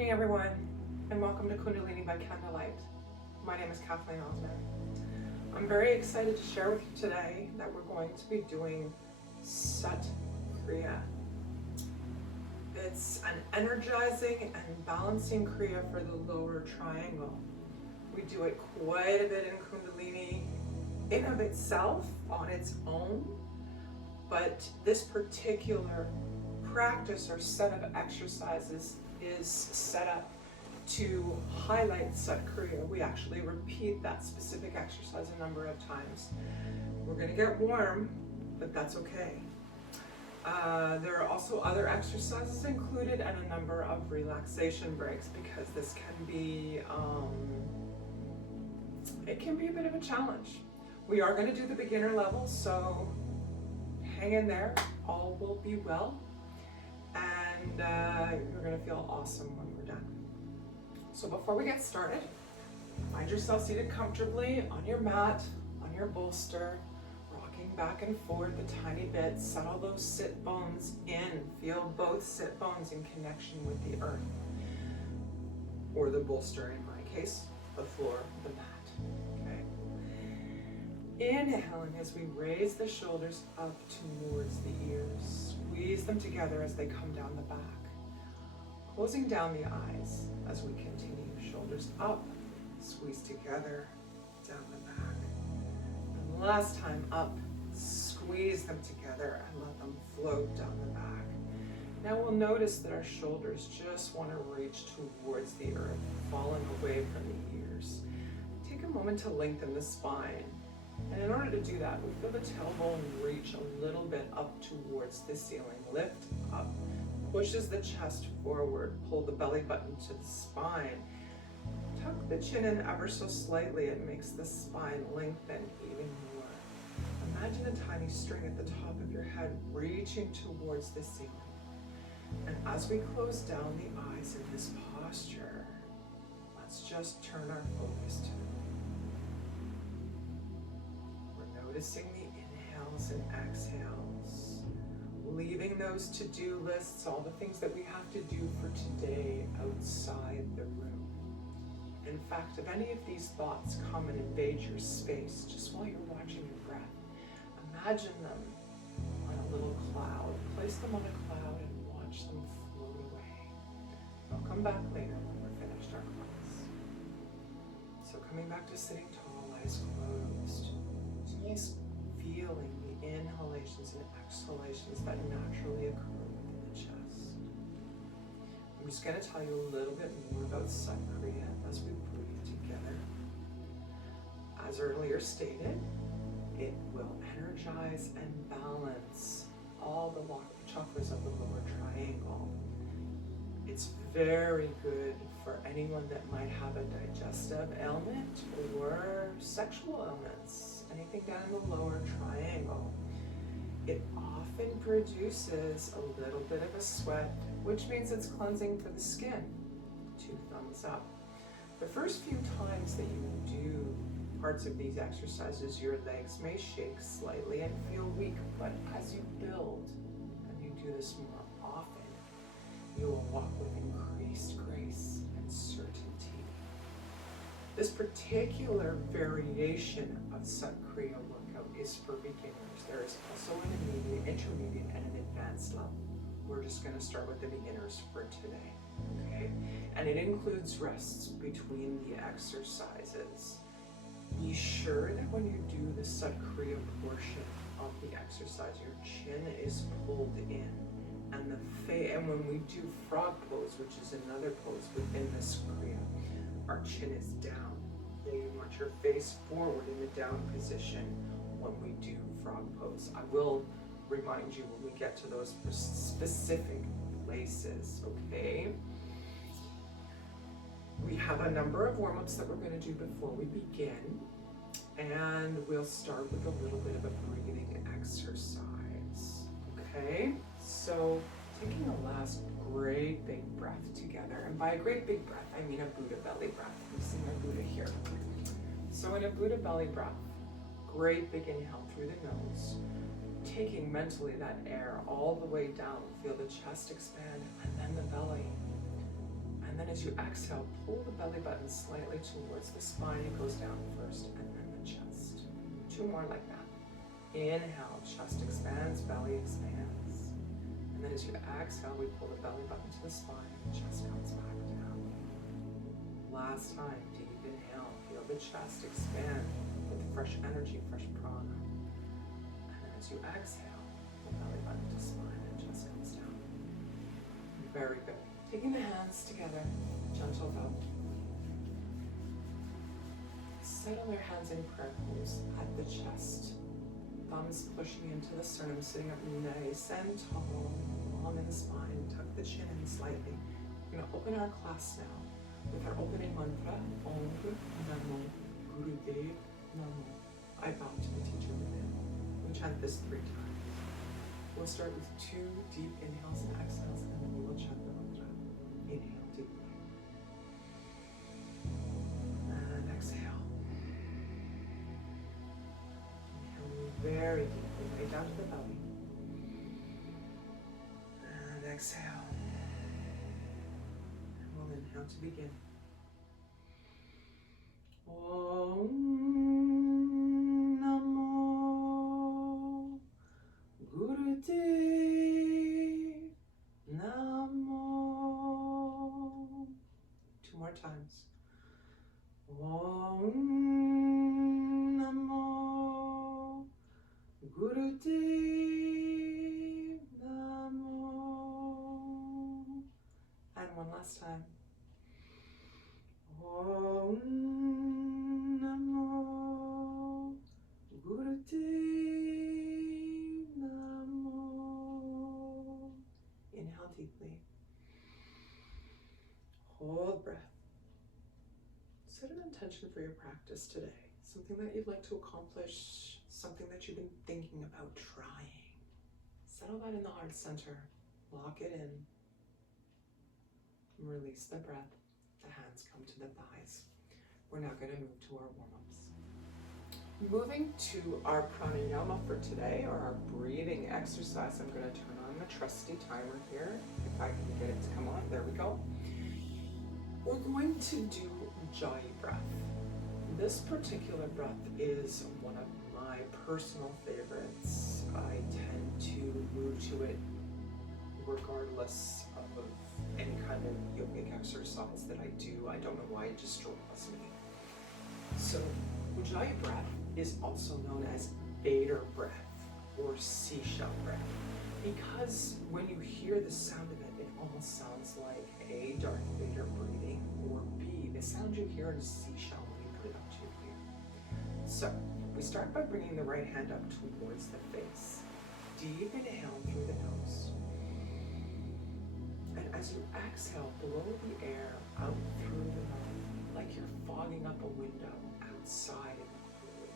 evening, everyone, and welcome to Kundalini by Candlelight. My name is Kathleen Osmond. I'm very excited to share with you today that we're going to be doing Set Kriya. It's an energizing and balancing Kriya for the lower triangle. We do it quite a bit in Kundalini in of itself, on its own, but this particular practice or set of exercises is set up to highlight Set Kriya. We actually repeat that specific exercise a number of times. We're going to get warm, but that's okay. There are also other exercises included and a number of relaxation breaks because this can be, it can be a bit of a challenge. We are going to do the beginner level, so hang in there, all will be well, and you're going to feel awesome when we're done. So before we get started, find yourself seated comfortably on your mat, on your bolster, rocking back and forth a tiny bit. Settle those sit bones in. Feel both sit bones in connection with the earth, or the bolster in my case, the floor, the mat. Inhaling as we raise the shoulders up towards the ears. Squeeze them together as they come down the back. Closing down the eyes as we continue. Shoulders up, squeeze together, down the back. And last time up, squeeze them together and let them float down the back. Now we'll notice that our shoulders just want to reach towards the earth, falling away from the ears. Take a moment to lengthen the spine. And in order to do that, we feel the tailbone reach a little bit up towards the ceiling. Lift up, pushes the chest forward, pull the belly button to the spine. Tuck the chin in ever so slightly. It makes the spine lengthen even more. Imagine a tiny string at the top of your head reaching towards the ceiling. And as we close down the eyes in this posture, let's just turn our focus to it. Noticing the inhales and exhales, leaving those to-do lists, all the things that we have to do for today outside the room. In fact, if any of these thoughts come and invade your space, just while you're watching your breath, imagine them on a little cloud. Place them on a cloud and watch them float away. I'll come back later when we're finished our class. So coming back to sitting tall, eyes closed. Just feeling the inhalations and exhalations that naturally occur within the chest. I'm just going to tell you a little bit more about Set Kriya as we breathe together. As earlier stated, it will energize and balance all the chakras of the lower triangle. It's very good for anyone that might have a digestive ailment or sexual ailments. Anything down in the lower triangle. It often produces a little bit of a sweat, which means it's cleansing for the skin. 2 thumbs up. The first few times that you do parts of these exercises, your legs may shake slightly and feel weak, but as you build and you do this more often, you will walk with increased grace and certainty. This particular variation of Set Kriya workout is for beginners. There is also an immediate, intermediate, and an advanced level. We're just going to start with the beginners for today, okay? And it includes rests between the exercises. Be sure that when you do the Set Kriya portion of the exercise, your chin is pulled in, and and when we do frog pose, which is another pose within this Kriya, our chin is down. You want your face forward in the down position when we do frog pose. I will remind you when we get to those specific places, okay? We have a number of warm-ups that we're going to do before we begin, and we'll start with a little bit of a breathing exercise, okay? So taking a last great big breath together, and by a great big breath I mean a Buddha belly breath. We see my Buddha here. So in a Buddha belly breath, great big inhale through the nose, taking mentally that air all the way down. Feel the chest expand and then the belly, and then as you exhale, pull the belly button slightly towards the spine. It goes down first, and then the chest. 2 more like that. Inhale, chest expands, belly expands. And then as you exhale, we pull the belly button to the spine, and the chest comes back down. Last time, deep inhale, feel the chest expand with fresh energy, fresh prana. And then as you exhale, the belly button to spine, and chest comes down. Very good. Taking the hands together, gentle bow. Settle their hands in prayer pose at the chest. Thumbs pushing into the sternum, sitting up nice and tall, long in the spine. Tuck the chin in slightly. We're going to open our class now with our opening mantra, Om Namo Gurudev Namo. I bow to the teacher within. We'll chant this 3 times. We'll start with 2 deep inhales and exhales, and then we will chant the mantra. Inhale deeply. And exhale. Inhale very deeply, right down to the belly. And exhale. And we'll inhale to begin. Om Namo Gurudev Namo. 2 more times. Om Namo Gurudev Namo. And one last time. Om Namo Gurudev Namo. Inhale deeply. Hold breath. Set an intention for your practice today. Something that you'd like to accomplish, something that you've been thinking about trying. Settle that in the heart center. Lock it in. And release the breath. The hands come to the thighs. We're now going to move to our warm-ups. Moving to our pranayama for today, or our breathing exercise, I'm going to turn on the trusty timer here. If I can get it to come on, there we go. We're going to do Jai breath. This particular breath is one of my personal favorites. I tend to move to it regardless of any kind of yogic exercise that I do. I don't know why, it just draws me. So Ujjayi breath is also known as Vader breath or seashell breath, because when you hear the sound of it, it almost sounds like A, Darth Vader breathing, or B, the sound you hear in a seashell when you put it up to your ear. So we start by bringing the right hand up towards the face. Deep inhale through the nose. And as you exhale, blow the air out through the mouth, like you're fogging up a window outside in the cold.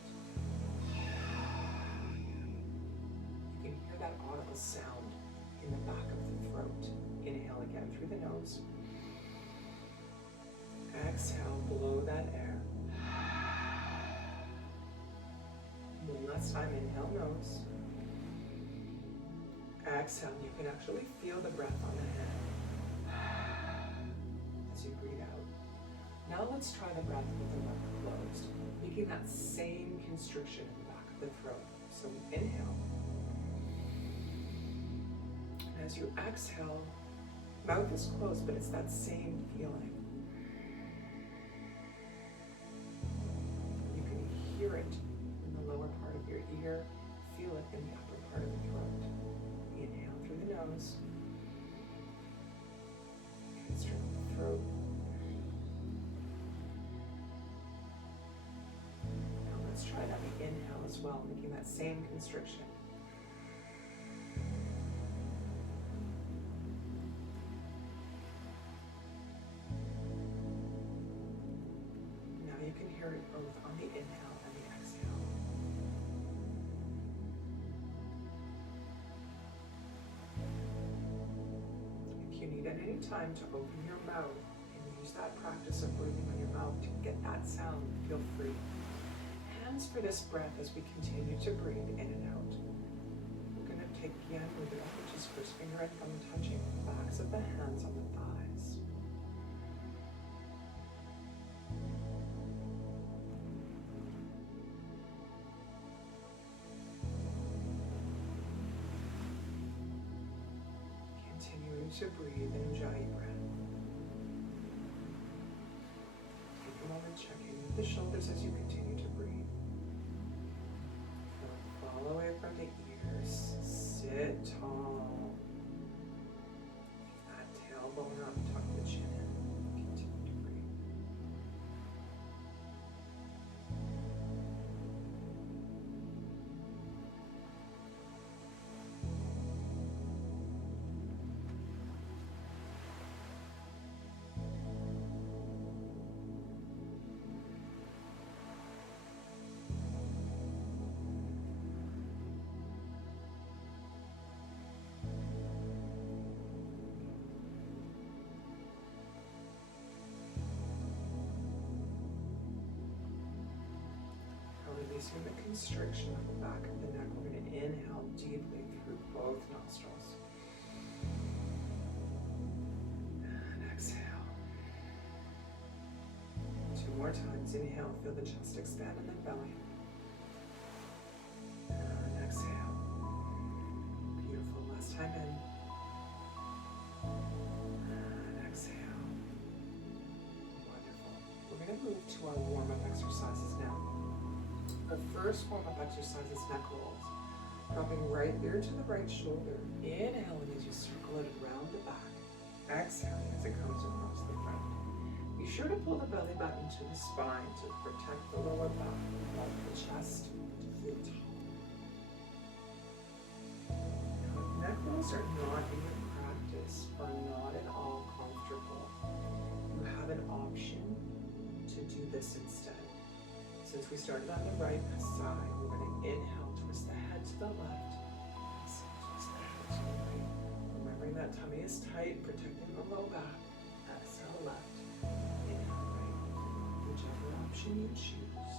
You can hear that audible sound in the back of the throat. Inhale again through the nose. Exhale, blow that air. One last time, inhale nose. Exhale, you can actually feel the breath on the head as you breathe out. Now let's try the breath with the mouth closed, making that same constriction in the back of the throat. So inhale. And as you exhale, mouth is closed, but it's that same feeling. You can hear it in the lower part of your ear, feel it in the upper part of the throat. Inhale through the nose. Constrict the throat. Now let's try that with inhale as well, making that same constriction. Now you can hear it both on the inhale and the exhale. If you need at any time to open your mouth and use that practice of breathing on your mouth to get that sound, feel free. Hands for this breath as we continue to breathe in and out. We're going to take again Mudra, which is first finger and thumb touching the backs of the hands on the thighs. to breathe and enjoy your breath. Take a moment checking with the shoulders as you continue to breathe. Fall away from the ears. Sit tall. That tailbone up, tuck the chin in. Continue to breathe. Releasing the constriction of the back of the neck. We're going to inhale deeply through both nostrils. And exhale. 2 more times. Inhale, feel the chest expand and the belly. And exhale. Beautiful. Last time in. And exhale. Wonderful. We're going to move to our warm-up exercises now. The first warm-up exercise is neck rolls. Dropping right ear to the right shoulder. Inhaling as you circle it around the back. Exhaling as it comes across the front. Be sure to pull the belly button to the spine to protect the lower back. Allow the chest to feel tall. Now, if neck rolls are not in your practice or not at all comfortable, you have an option to do this instead. Since we started on the right side, we're going to inhale, twist the head to the left, exhale, twist the head to the right. Remembering that tummy is tight, protecting the low back. Exhale left, inhale right. Whichever option you choose.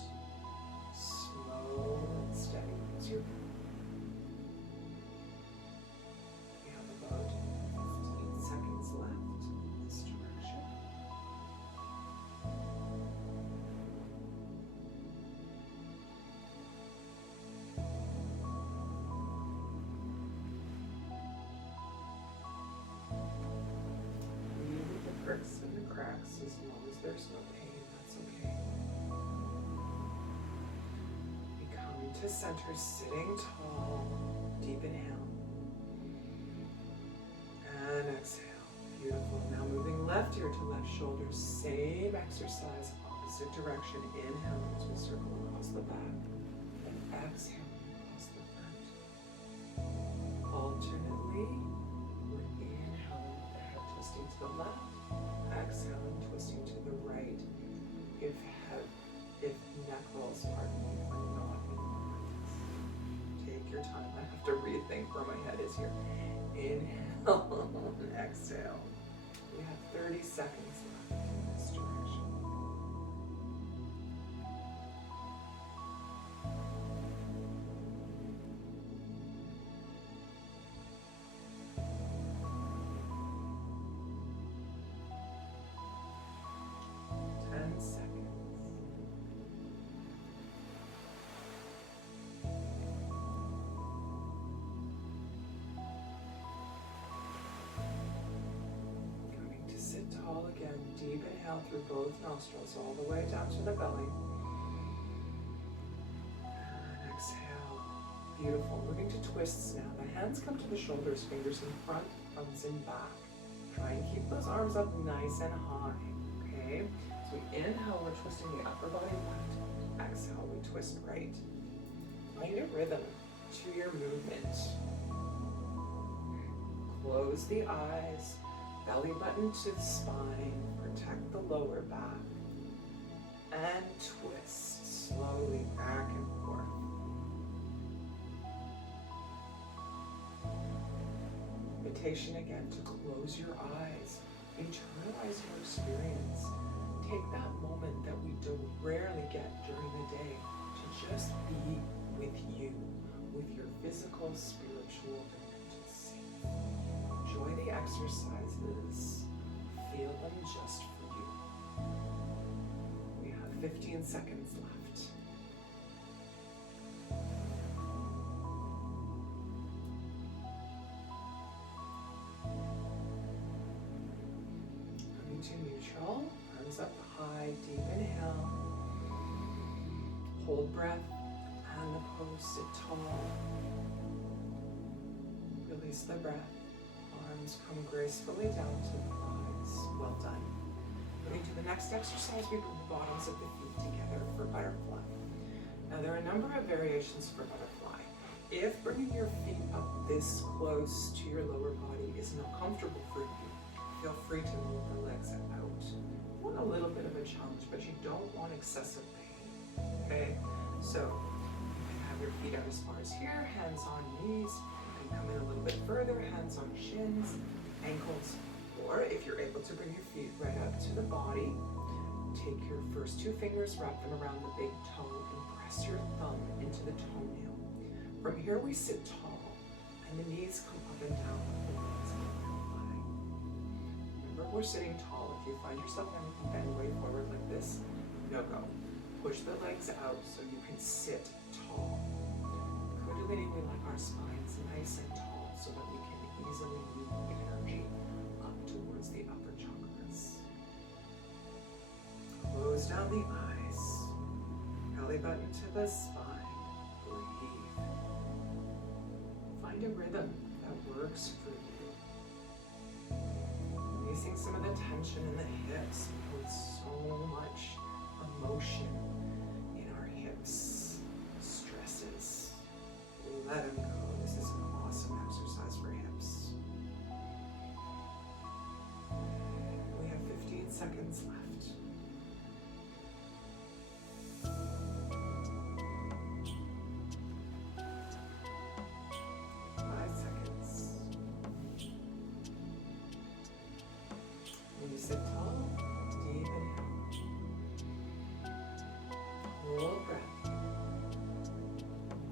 Slow and steady as you go. We have about 15 seconds left in this direction. And the cracks, as long as there's no pain, that's okay. We come to center, sitting tall. Deep inhale. And exhale. Beautiful. Now moving left ear to left shoulder. Same exercise, opposite direction. Inhaling as we circle across the back. And exhaling across the front. Alternately, we're inhaling with the head twisting to the left. Exhaling, twisting to the right. If neck rolls, pardon me, are not in your practice. Take your time. I have to rethink where my head is here. Inhale and exhale. We have 30 seconds left in this direction. Again, deep inhale through both nostrils all the way down to the belly. And exhale. Beautiful. Moving to twists now. The hands come to the shoulders, fingers in front, thumbs in back. Try and keep those arms up nice and high. Okay? So we inhale, we're twisting the upper body left. Exhale, we twist right. Find a rhythm to your movement. Close the eyes. Belly button to the spine, protect the lower back, and twist slowly back and forth. Invitation again to close your eyes, internalize your experience. Take that moment that we rarely get during the day to just be with you, with your physical, spiritual, and mental self. Enjoy the exercises. Feel them just for you. We have 15 seconds left. to neutral. Arms up high, deep inhale. Hold breath, and the pose, sit tall. Release the breath. Arms come gracefully down to the thighs. Well done. Moving to the next exercise, we bring the bottoms of the feet together for butterfly. Now there are a number of variations for butterfly. If bringing your feet up this close to your lower body is not comfortable for you, feel free to move the legs out. You want a little bit of a challenge, but you don't want excessive pain, okay? So you can have your feet out as far as here, hands on knees. You can come in a little bit further, hands on shins, ankles. Or if you're able to bring your feet right up to the body, take your first two fingers, wrap them around the big toe, and press your thumb into the toenail. From here we sit tall, and the knees come up and down with the legs in the thigh. Remember, we're sitting tall. If you find yourself having to bend way forward like this, no go. Push the legs out so you can sit tall. Kundalini, we like our spines nice and tall so that we can easily move energy up towards the upper chakras. Close down the eyes. Belly button to the spine. Breathe. Find a rhythm that works for you. Releasing some of the tension in the hips. We hold so much emotion in our hips. Stresses. Let them go. This is an awesome exercise for hips. We have 15 seconds left. 5 seconds. When you sit tall, deep inhale. Hold breath.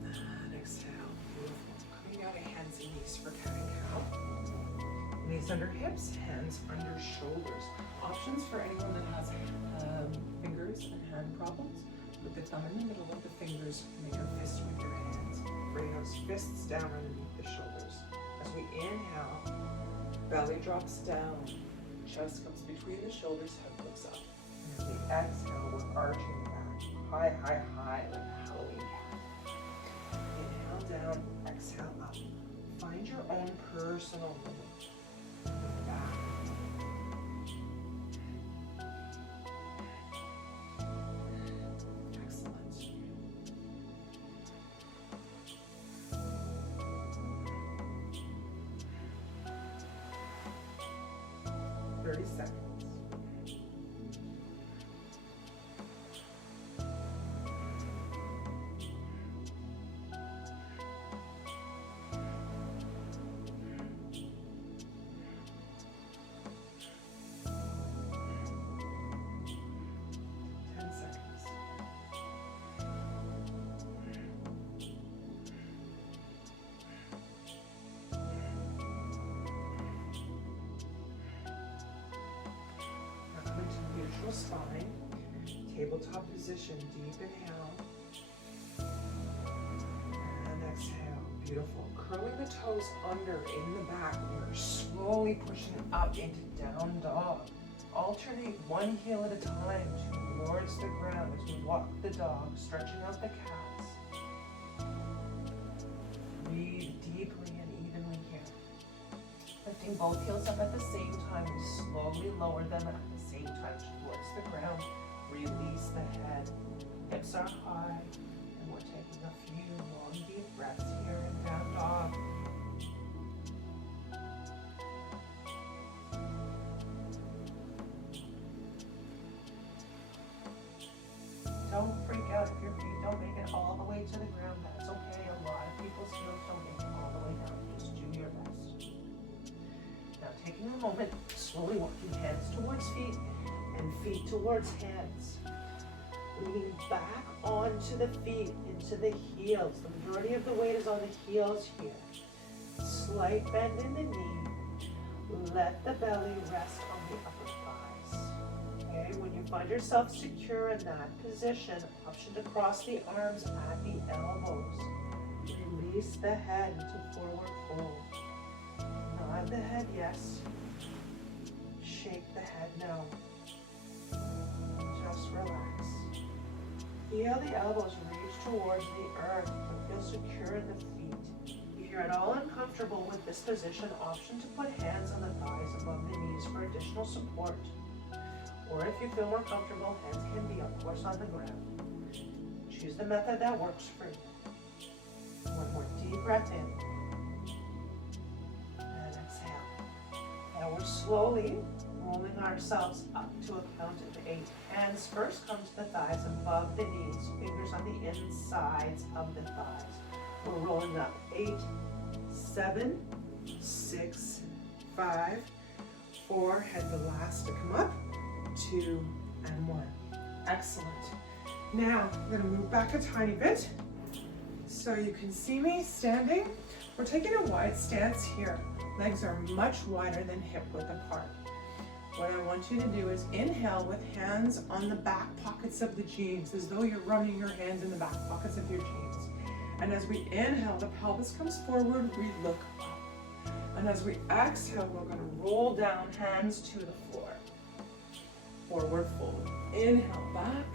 And exhale. Beautiful. Coming out of hands and knees for cat and cow. Knees under hips, hands under shoulders. Options for anyone that has fingers and hand problems. Put the thumb in the middle of the fingers, make a fist with your hands. Bring those fists down underneath the shoulders. As we inhale, belly drops down, chest comes between the shoulders, head looks up. And as we exhale, we're arching back, high, high, high, like a Halloween cat. Inhale down, exhale up. Find your own personal rhythm. Back. Excellent. 30 seconds. Spine, tabletop position, deep inhale, and exhale, beautiful. Curling the toes under in the back, we're slowly pushing up into down dog. Alternate one heel at a time towards the ground as we walk the dog, stretching out the calves. Breathe deeply and evenly here. Lifting both heels up at the same time, we slowly lower them at the same time towards the ground. Release the head. Hips are high, and we're taking a few long deep breaths here in down dog. Don't freak out if your feet don't make it all the way to the ground. That's okay. A lot of people's heels don't make it all the way down. Just do your best. Now taking a moment, slowly walking hands towards feet and feet towards hands. Leaning back onto the feet, into the heels. The majority of the weight is on the heels here. Slight bend in the knee. Let the belly rest on the upper thighs. Okay, when you find yourself secure in that position, option to cross the arms at the elbows. Release the head to forward fold. Nod the head yes. shake the head, no. Just relax. Feel the elbows reach towards the earth, but feel secure in the feet. If you're at all uncomfortable with this position, option to put hands on the thighs above the knees for additional support. Or if you feel more comfortable, hands can be, of course, on the ground. Choose the method that works for you. One more deep breath in. And exhale. Now we're slowly rolling ourselves up to a count of 8. Hands first come to the thighs above the knees, fingers on the insides of the thighs. We're rolling up. 8, 7, 6, 5, 4, head the last to come up, 2, and 1. Excellent. Now, I'm going to move back a tiny bit so you can see me standing. We're taking a wide stance here. Legs are much wider than hip width apart. What I want you to do is inhale with hands on the back pockets of the jeans, as though you're running your hands in the back pockets of your jeans. And as we inhale, the pelvis comes forward, we look up. And as we exhale, we're going to roll down, hands to the floor. Forward fold. Inhale, back.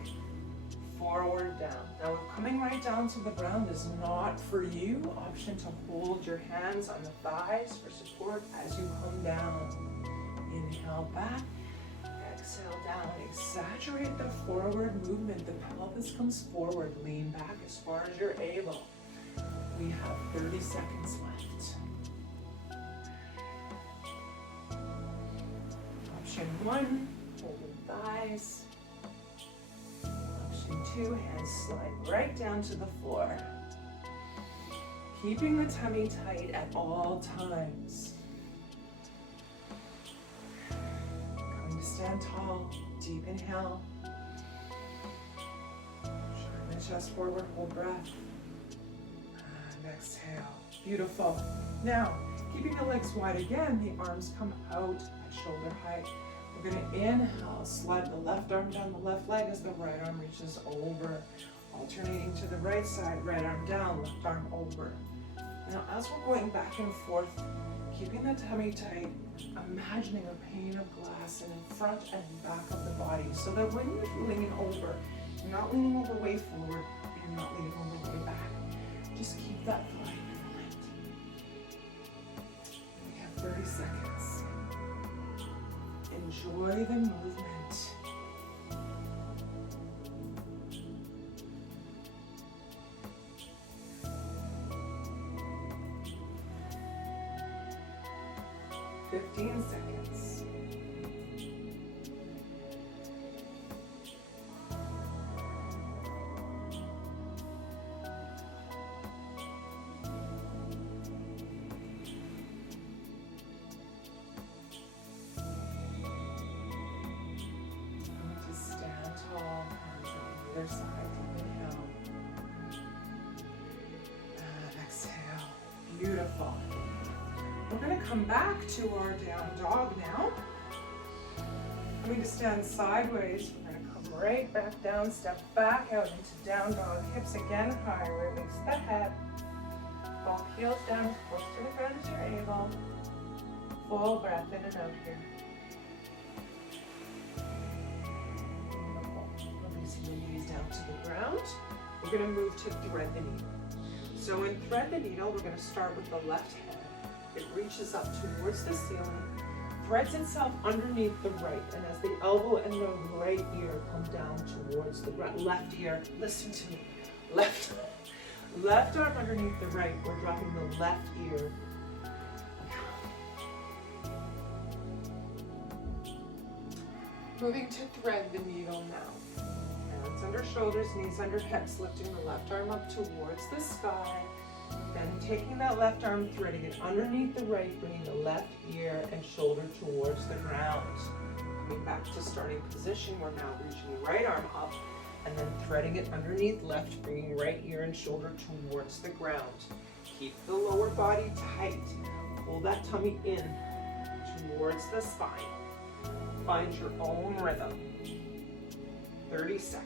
Forward, down. Now coming right down to the ground is not for you. Option to hold your hands on the thighs for support as you come down. Inhale back, exhale down. Exaggerate the forward movement. The pelvis comes forward. Lean back as far as you're able. We have 30 seconds left. Option 1, holding thighs. 2, hands slide right down to the floor. Keeping the tummy tight at all times. Going to stand tall, deep inhale. Shine the chest forward, hold breath. And exhale. Beautiful. Now, keeping the legs wide again, the arms come out at shoulder height. We're going to inhale, slide the left arm down the left leg as the right arm reaches over. Alternating to the right side, right arm down, left arm over. Now as we're going back and forth, keeping the tummy tight, imagining a pane of glass in front and back of the body, so that when you're leaning over, you're not leaning all the way forward, you're not leaning all the way back. Just keep that thought in mind. We have 30 seconds. Enjoy the movement. Fifteen seconds. Other side, inhale, and exhale. Beautiful. We're going to come back to our down dog now. I'm going to stand sideways. We're going to come right back down, step back out into down dog. Hips again higher, release the head. Ball heels down as close to the ground as you're able. Full breath in and out here. Down to the ground. We're going to move to thread the needle. So in thread the needle, we're going to start with the left hand. It reaches up towards the ceiling, threads itself underneath the right, and as the elbow and the right ear come down towards the left ear, listen to me, left arm underneath the right, we're dropping the left ear. Moving to thread the needle now. Hands under shoulders, knees under hips, lifting the left arm up towards the sky. Then taking that left arm, threading it underneath the right, bringing the left ear and shoulder towards the ground. Coming back to starting position, we're now reaching the right arm up and then threading it underneath left, bringing right ear and shoulder towards the ground. Keep the lower body tight. Pull that tummy in towards the spine. Find your own rhythm. 30 seconds.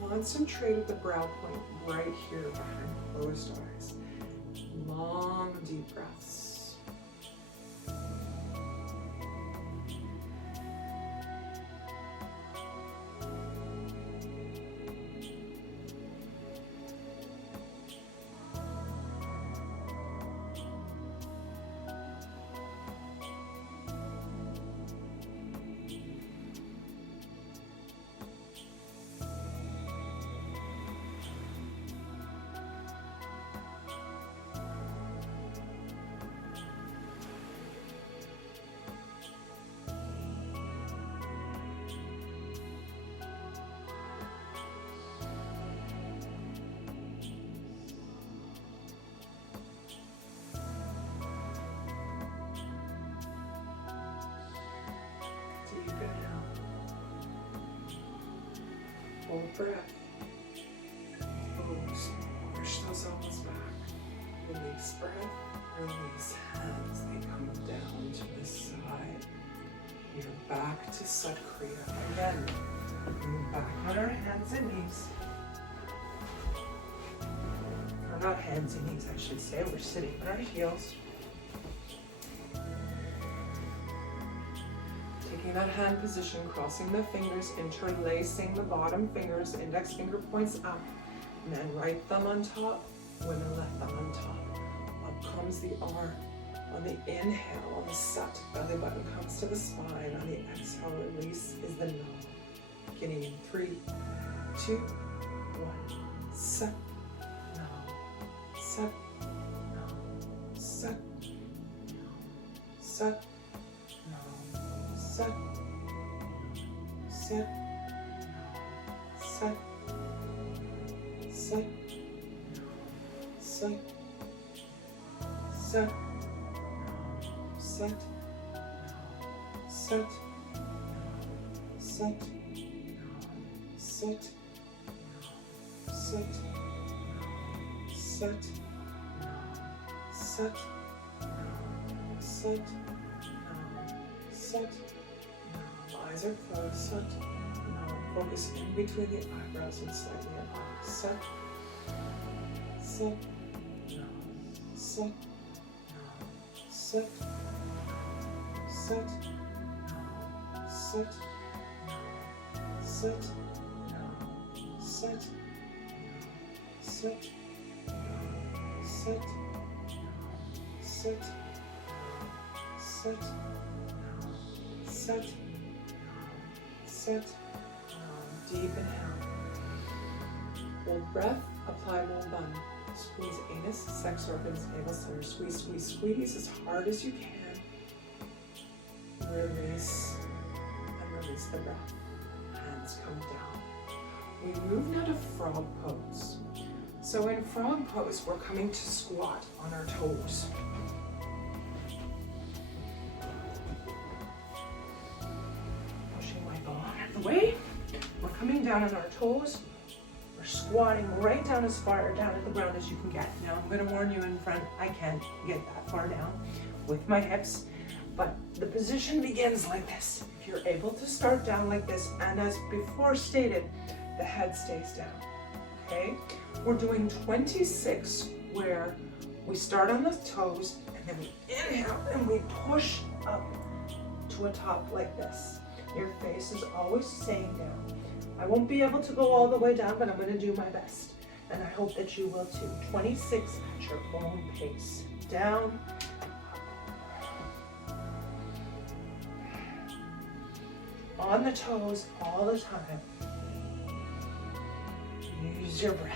concentrate at the brow point right here behind closed eyes. Long, deep breaths. Hold breath. Pose. Push those elbows back. Release breath. Release hands. They come down to the side. You're back to Sat Kriya. Again, move back on our hands and knees. Or not hands and knees, I should say. We're sitting on our heels. Taking that hand position, crossing the fingers, interlacing the bottom fingers, index finger points up, and then right thumb on top, with the left thumb on top. Up comes the arm. On the inhale, on the Sat, belly button comes to the spine. On the exhale, release is the NAMO. Beginning in 3, 2, 1. Sat, NAMO. Sat, NAMO. Sat, NAMO. Sat, Set, set, set, set, set, set, set, set, set, set, set, set, set, set, set. Eyes are closed. Set. Now focus in between the eyebrows and slightly above. Set. Set. Now. Set. Now. Set. Set. Now. Set. Now. Set. Now. Set. Now. Set. Now. Set. Now. Set. Now. Set. Set. Set. Deep inhale. Hold breath. Apply roll bun. Squeeze anus, sex organs, navel center. Squeeze, squeeze, squeeze as hard as you can. Release and release the breath. Hands come down. We move now to frog pose. So in frog pose, we're coming to squat on our toes. Way. We're coming down on our toes. We're squatting right down as far down at the ground as you can get. Now I'm going to warn you in front, I can't get that far down with my hips, but the position begins like this. If you're able to start down like this, and as before stated, the head stays down. Okay? We're doing 26 where we start on the toes and then we inhale and we push up to a top like this. Your face is always staying down. I won't be able to go all the way down, but I'm going to do my best. And I hope that you will too. 26 at your own pace. Down. On the toes all the time. Use your breath.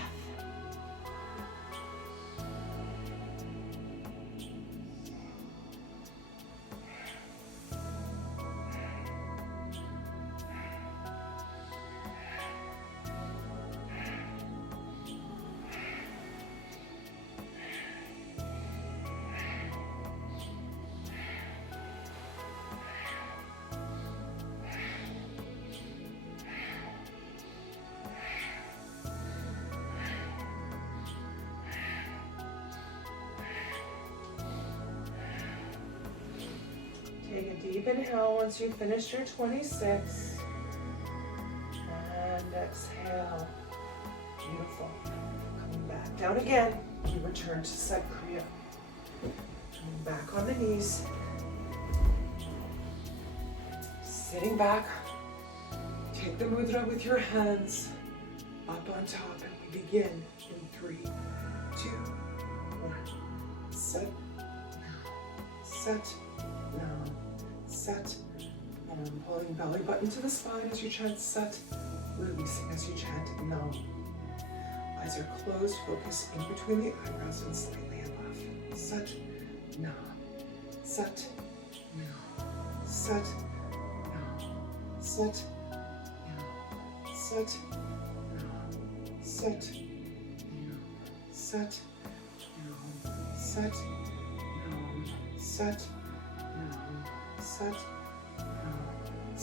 Take a deep inhale once you've finished your 26. And exhale. down again. You return to Set Kriya. Coming back on the knees. Sitting back. Take the mudra with your hands up on top, and we begin in 3, 2, 1. Set, set, now, set, and pulling belly button to the spine as you chant set, releasing as you chant now. Eyes are closed, focus in between the eyebrows and slightly above. Set, now, set, now, set, now, set, now, set, now, set, now, set, now, set, now, set, now, set, now,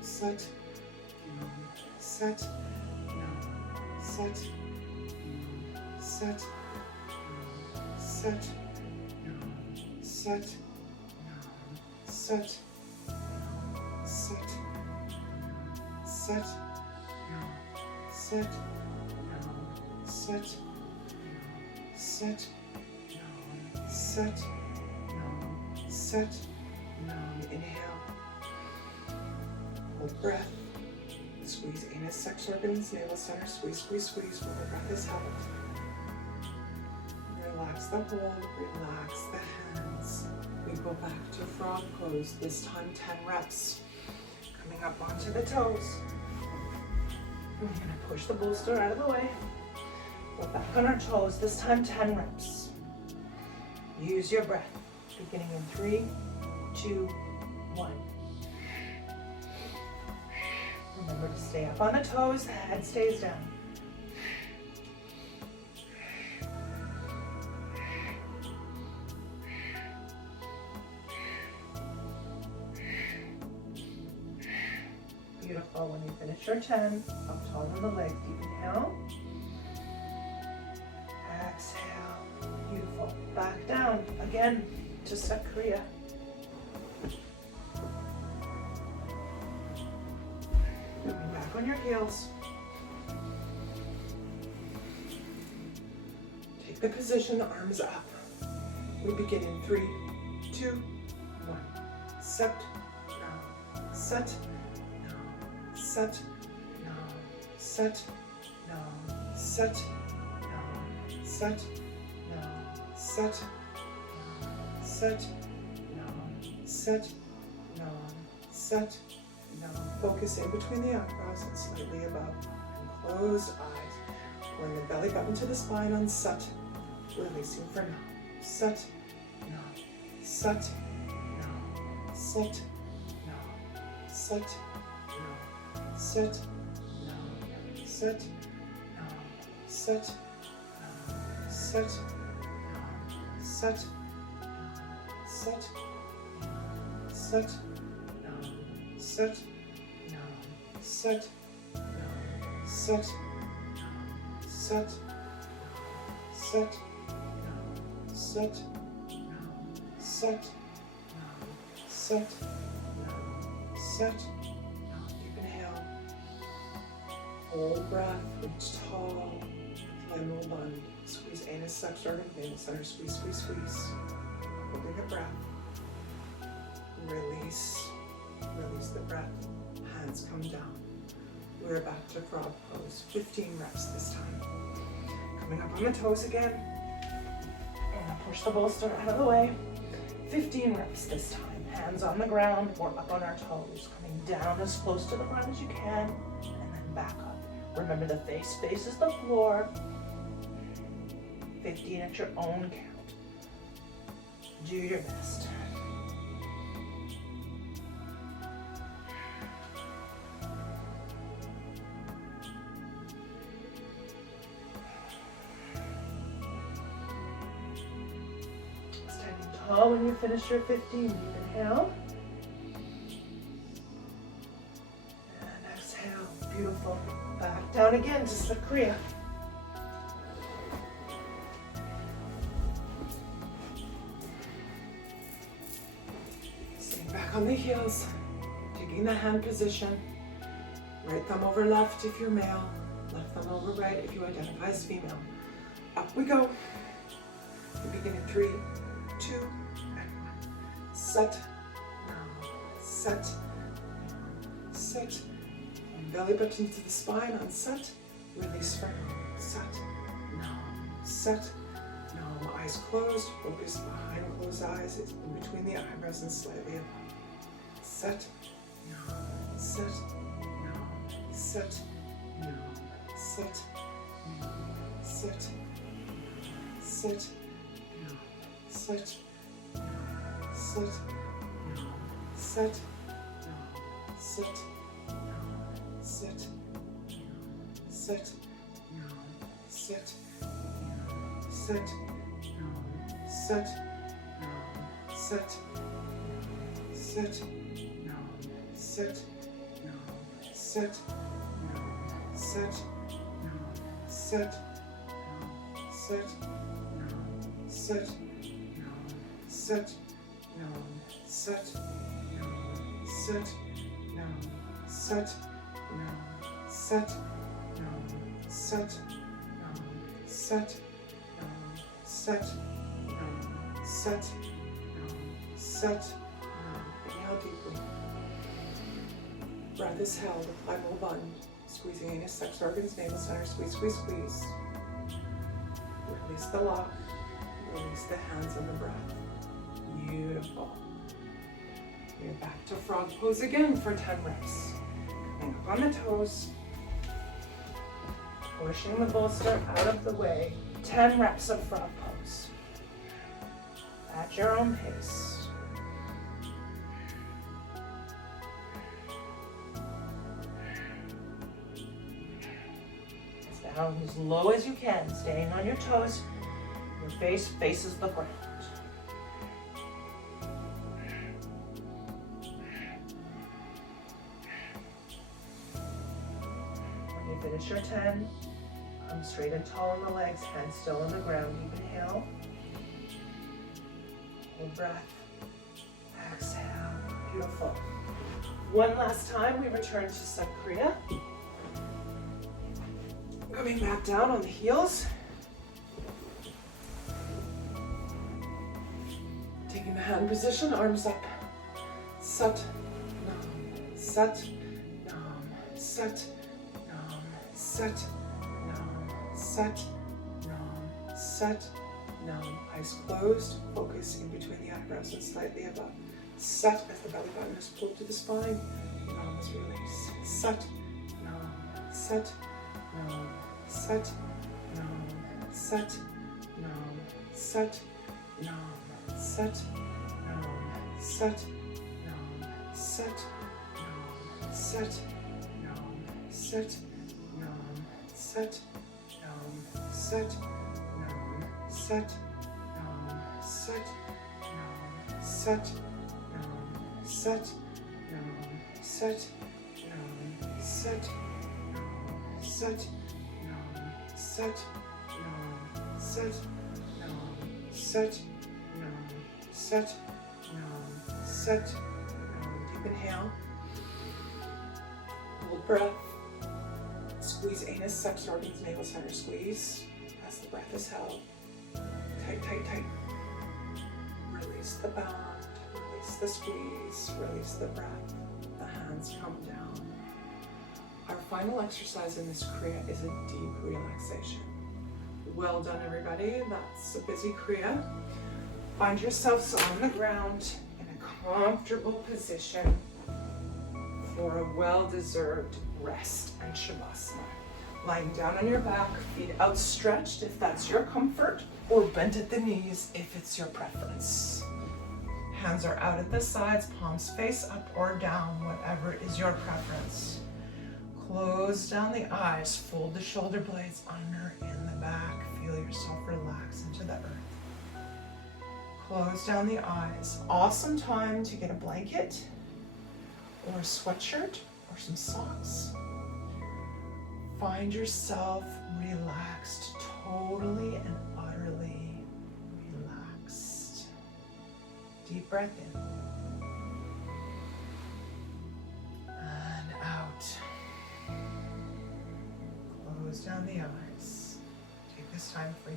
set, now, set, now, set, now, set, set, set, set, set, set, set, set, set, set, set, set, inhale, hold breath. Squeeze anus, sex organs, navel center, squeeze, squeeze, squeeze, where the breath is held. Relax the hold, relax the hands. We go back to frog pose, this time 10 reps. Coming up onto the toes. We're gonna push the bolster out of the way. Go back on our toes, this time 10 reps. Use your breath, beginning in 3, 2, 1. Remember to stay up on the toes, the head stays down. Beautiful. When you finish your 10, up tall on the leg. Deep inhale. Exhale. Beautiful. Back down again to Set Kriya. Coming back on your heels. Take the position, arms up. We begin in 3, 2, 1. Set, now, set, now, set, now, set, now, set, now, set, now, set, now, set, now, set, now, set. Now focus in between the eyebrows and slightly above. And closed eyes. Pulling the belly button to the spine on set. Releasing for now. Set, now, set, now, set, now, set, now, set, now, set, now, set, now, set, now, set, now, set, now, set, set, now, set, now, set, now, set, set, now, set, now, set, now, set, now, set, now, deep inhale, hold breath, reach tall, camel bund, squeeze anus, sex organ, navel center, squeeze, squeeze, squeeze, holding a breath, release. Release the breath, hands come down. We're back to frog pose, 15 reps this time. Coming up on the toes again. And push the bolster out of the way. 15 reps this time. Hands on the ground, we're up on our toes. Coming down as close to the ground as you can, and then back up. Remember the face faces the floor. 15 at your own count. Do your best. When you finish your 15, deep inhale. And exhale. Beautiful. Back down again to Set Kriya. Sitting back on the heels. Taking the hand position. Right thumb over left if you're male. Left thumb over right if you identify as female. Up we go. We begin in 3, 2, and 1. Set, now, set, set. Belly button to the spine on set. Release for now. Set, now, set, now. Eyes closed. Focus behind closed eyes. It's in between the eyebrows and slightly above. Set, now, set, now, set, now, set, now, set, set, now, set, now, set, now, set, now, set, now, set, now, set, now, set, now, set, now, set, now, set, set, now, set, now, set, now, set, now, set, now, set, now, set, now, set, now, set, now, set, now, set, now, set, now, set, now, set, now, set, now, set, now, set, now. Inhale deeply. Breath is held. Apply full button. Squeezing anus, sex organs, navel center. Squeeze, squeeze, squeeze. Release the lock. Release the hands and the breath. Beautiful. We're back to frog pose again for 10 reps. Coming up on the toes. Pushing the bolster out of the way. 10 reps of frog pose. At your own pace. Down as low as you can, staying on your toes. Your face faces the ground. When you finish your 10, come straight and tall on the legs, hands still on the ground. Deep inhale. Hold breath. Exhale. Beautiful. One last time, we return to some Kriya. Coming back down on the heels. Taking the hand position, arms up. Sat, nam, sat, nam, sat, nam, sat, nam, sat, nam, sat, nam. Eyes closed, focus in between the eyebrows and slightly above. Sat as the belly button is pulled to the spine. Nam is release. Sat, nam, sat, nam. Set, nam, set, nam, set, nam, set, nam, set, nam, set, nam, set, nam, set, nam, set, nam, set, nam, set, nam, set, nam, set, nam, set, nam, set, nam, set, nam, set. Set, nam, set, nam, set, nam, set, nam, set, nam. Deep inhale. Hold breath. Squeeze anus, sex organs, navel center. Squeeze as the breath is held. Tight, tight, tight. Release the bond. Release the squeeze. Release the breath. The hands come down. Our final exercise in this Kriya is a deep relaxation. Well done, everybody. That's a busy Kriya. Find yourselves on the ground in a comfortable position for a well-deserved rest and Shavasana. Lying down on your back, feet outstretched if that's your comfort, or bent at the knees if it's your preference. Hands are out at the sides, palms face up or down, whatever is your preference. Close down the eyes, fold the shoulder blades under in the back. Feel yourself relax into the earth. Close down the eyes. Awesome time to get a blanket or a sweatshirt or some socks. Find yourself relaxed, totally and utterly relaxed. Deep breath in. And out. Close close down the eyes. Take this time for you.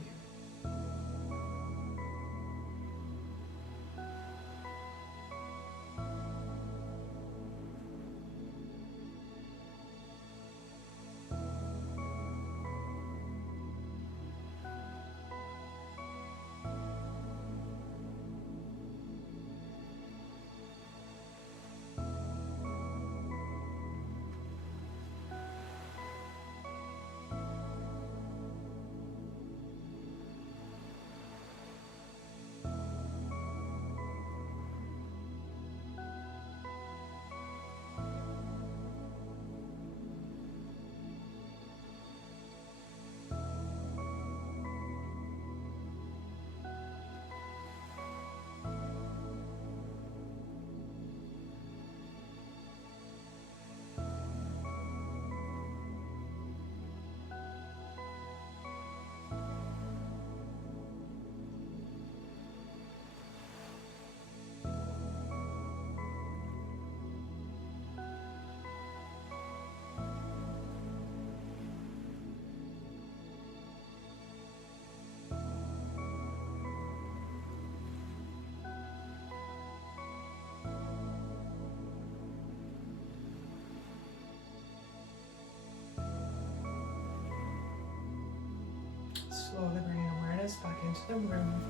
Slowly bringing awareness back into the room,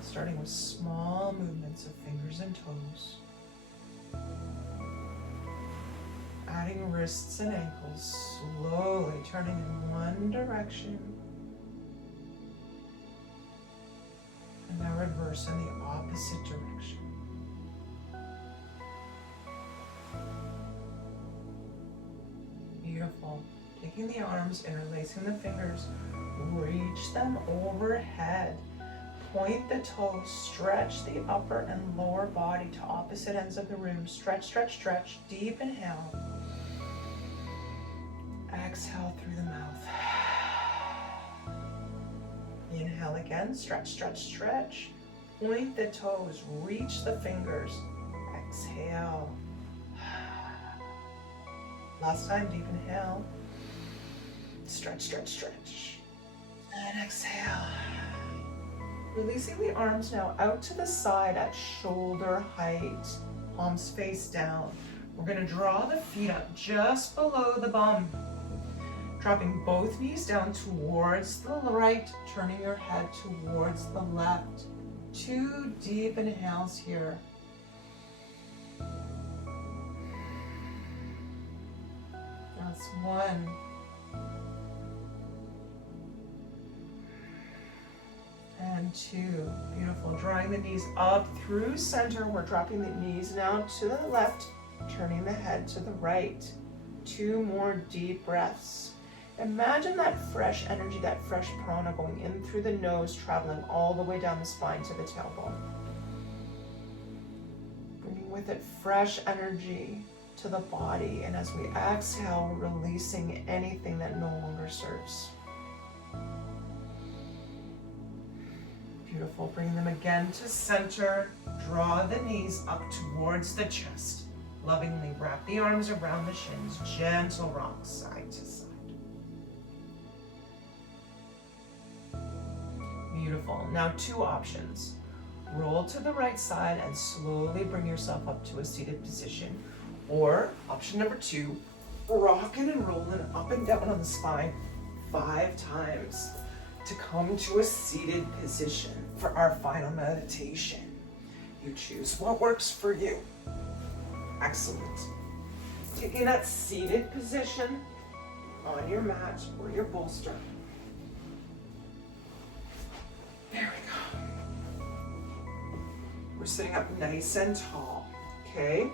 starting with small movements of fingers and toes. Adding wrists and ankles, slowly turning in one direction. And now reverse in the opposite direction. Beautiful. Taking the arms, interlacing the fingers, reach them overhead. Point the toes, stretch the upper and lower body to opposite ends of the room. Stretch, stretch, stretch. Deep inhale. Exhale through the mouth. Inhale again, stretch, stretch, stretch. Point the toes, reach the fingers. Exhale. Last time, deep inhale. Stretch, stretch, stretch. And exhale. Releasing the arms now out to the side at shoulder height. Palms face down. We're going to draw the feet up just below the bum. Dropping both knees down towards the right, turning your head towards the left. 2 deep inhales here. That's 1. And 2. Beautiful. Drawing the knees up through center. We're dropping the knees now to the left, turning the head to the right. 2 more deep breaths. Imagine that fresh energy, that fresh prana going in through the nose, traveling all the way down the spine to the tailbone. Bringing with it fresh energy to the body, and as we exhale, releasing anything that no longer serves. Beautiful. Bring them again to center. Draw the knees up towards the chest. Lovingly wrap the arms around the shins. Gentle rock side to side. Beautiful. Now 2 options. Roll to the right side and slowly bring yourself up to a seated position. Or option number 2, rocking and rolling up and down on the spine 5 times to come to a seated position for our final meditation. You choose what works for you. Excellent. Taking that seated position on your mat or your bolster. There we go. We're sitting up nice and tall, okay?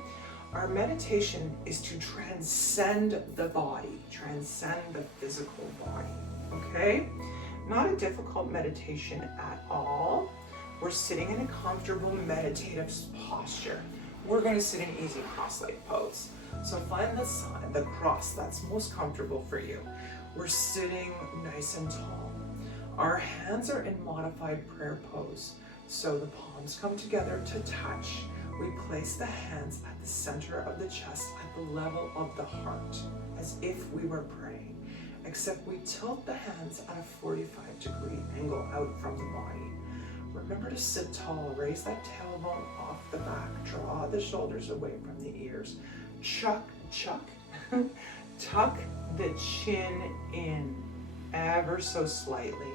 Our meditation is to transcend the body, transcend the physical body, okay? Not a difficult meditation at all. We're sitting in a comfortable meditative posture. We're going to sit in easy cross-leg pose. So find the side, the cross that's most comfortable for you. We're sitting nice and tall. Our hands are in modified prayer pose. So the palms come together to touch. We place the hands at the center of the chest at the level of the heart, as if we were praying. except we tilt the hands at a 45-degree angle out from the body. Remember to sit tall, raise that tailbone off the back, draw the shoulders away from the ears. Chuck, tuck the chin in ever so slightly.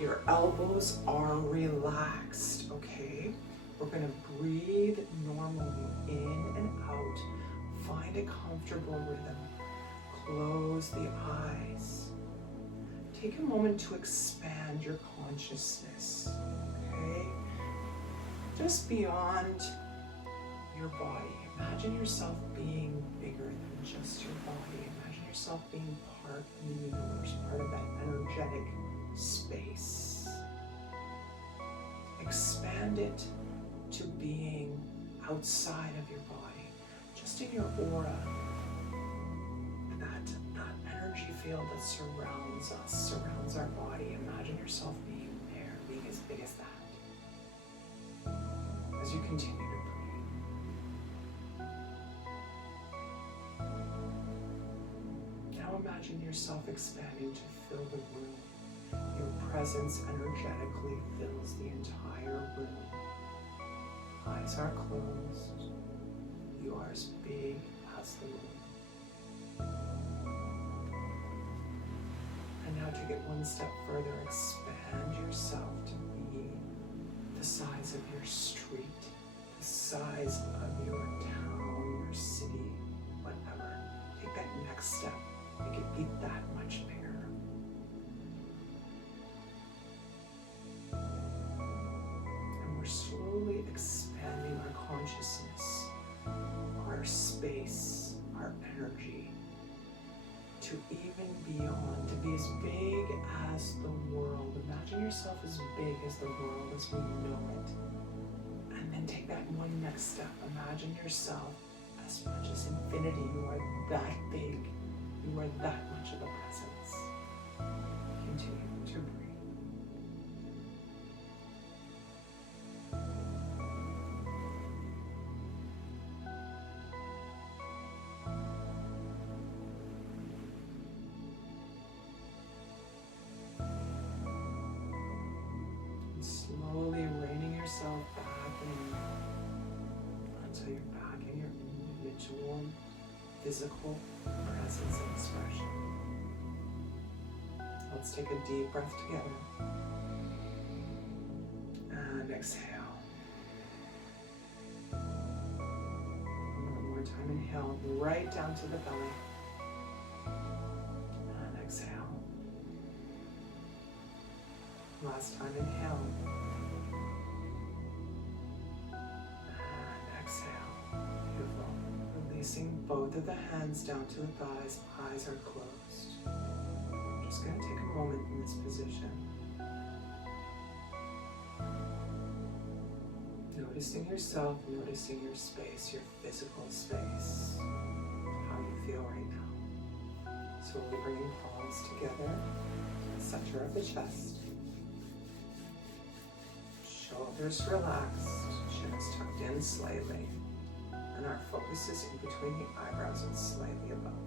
Your elbows are relaxed, okay? We're gonna breathe normally in and out. Find a comfortable rhythm. Close the eyes. Take a moment to expand your consciousness, okay? Just beyond your body. Imagine yourself being bigger than just your body. Imagine yourself being part of the universe, part of that energetic space. Expand it to being outside of your body, just in your aura. That energy field that surrounds us, surrounds our body. Imagine yourself being there, being as big as that. As you continue to breathe. Now imagine yourself expanding to fill the room. Your presence energetically fills the entire room. Eyes are closed. You are as big as the room. And now take it one step further. Expand yourself to be the size of your street, the size of your town, your city, whatever. Take that next step. Make it be that much bigger. Slowly expanding our consciousness, our space, our energy, to even beyond, to be as big as the world. Imagine yourself as big as the world as we know it. And then take that one next step. Imagine yourself as much as infinity. You are that big. You are that much of a presence. Continue to breathe. Slowly reining yourself back in until you're back in your individual physical presence and expression. Let's take a deep breath together. And exhale. One more time, inhale right down to the belly. And exhale. Last time, inhale. And exhale. Beautiful. Releasing both of the hands down to the thighs. Eyes are closed. I'm just going to take a moment in this position. Noticing yourself, noticing your space, your physical space. How you feel right now. Slowly bringing palms together. Center of the chest. Shoulders relaxed, chin is tucked in slightly, and our focus is in between the eyebrows and slightly above.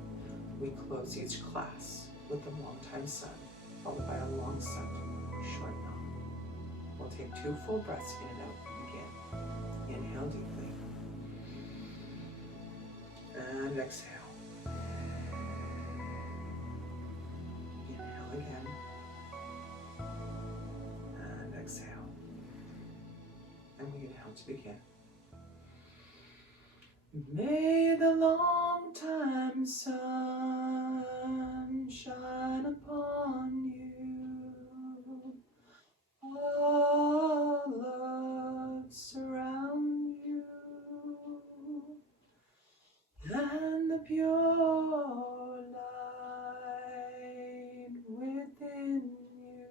We close each class with the long time sun, followed by a long set, short nom. We'll take 2 full breaths in and out. Begin. Inhale deeply. And exhale. Inhale again. And exhale. And we inhale to begin. May the long time sun shine upon you. All love surround you. And the pure light within you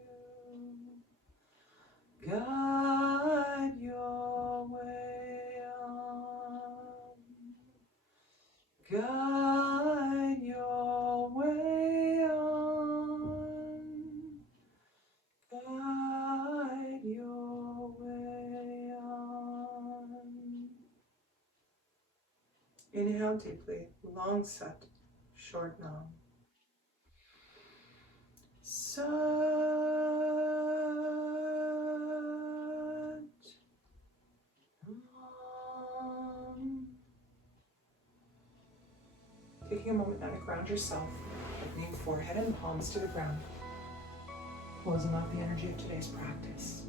guide your way on. Guide your way on. Guide your way on. Inhale deeply, long set, short nom. ground yourself, opening forehead and palms to the ground. Closing out the energy of today's practice.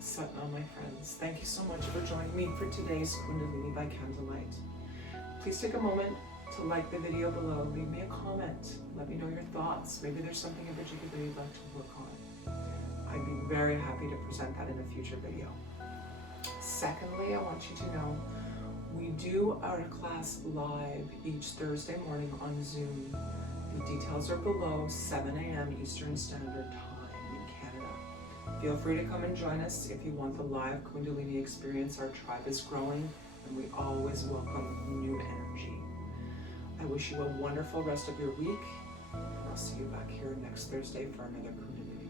Satnam, my friends. Thank you so much for joining me for today's Kundalini by Candlelight. Please take a moment to like the video below. Leave me a comment. Let me know your thoughts. Maybe there's something in particular you'd like to work on. I'd be very happy to present that in a future video. Secondly, I want you to know we do our class live each Thursday morning on Zoom. The details are below, 7 a.m. Eastern Standard Time in Canada. Feel free to come and join us if you want the live Kundalini experience. Our tribe is growing and we always welcome new energy. I wish you a wonderful rest of your week, and I'll see you back here next Thursday for another Kundalini